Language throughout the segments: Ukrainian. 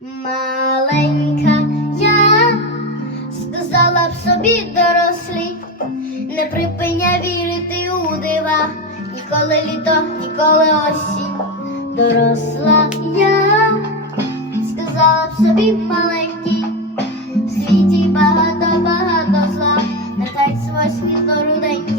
Маленька я сказала б собі дорослі, не припиня вірити у дива, ніколи літо, ніколи осінь. Доросла я сказала б собі маленькій, в світі багато, багато зла, нехай своє світло руденьке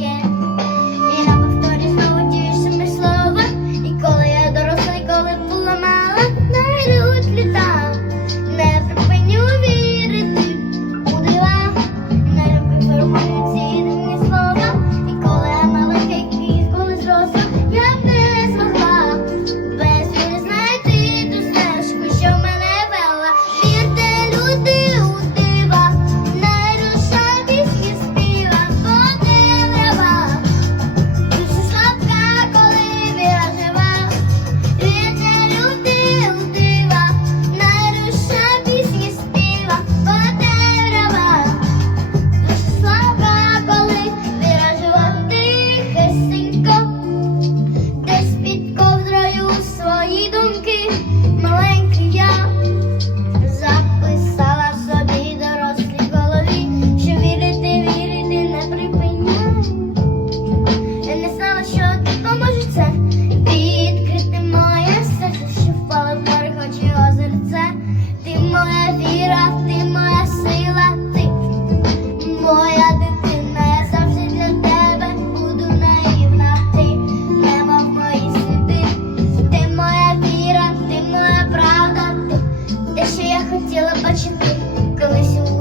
я хотела бачити колись.